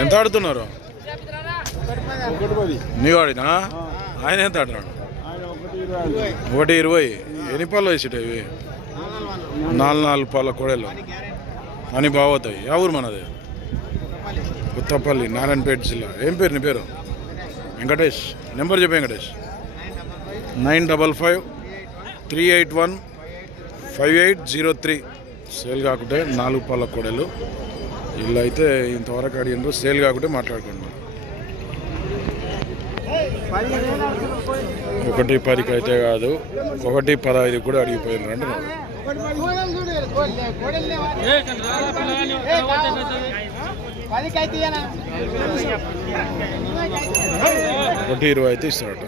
ఎంత ఆడుతున్నారు? నీవు ఆడినా? ఆయన ఎంత ఆడినాడు? 1.20. ఎన్ని పళ్ళు వేసేట ఇవి? 4 పళ్ళ కొడలు అని బాగుతాయి. ఆ ఊరు మనది? కొత్తపల్లి, నారాయణపేట జిల్లా. ఏం పేరు నీ పేరు? వెంకటేష్. నెంబర్ చెప్పు వెంకటేష్. 9553815803. సేల్ కాకుంటే 4 పళ్ళ కొడలు. వీళ్ళు అయితే ఇంతవరకు అడిగినారు. సేల్ కాకుంటే మాట్లాడుకోండి. 1.10కి అయితే కాదు, 1.15 కూడా అడిగిపోయినారు అంటే 1.20 అయితే ఇస్తారట.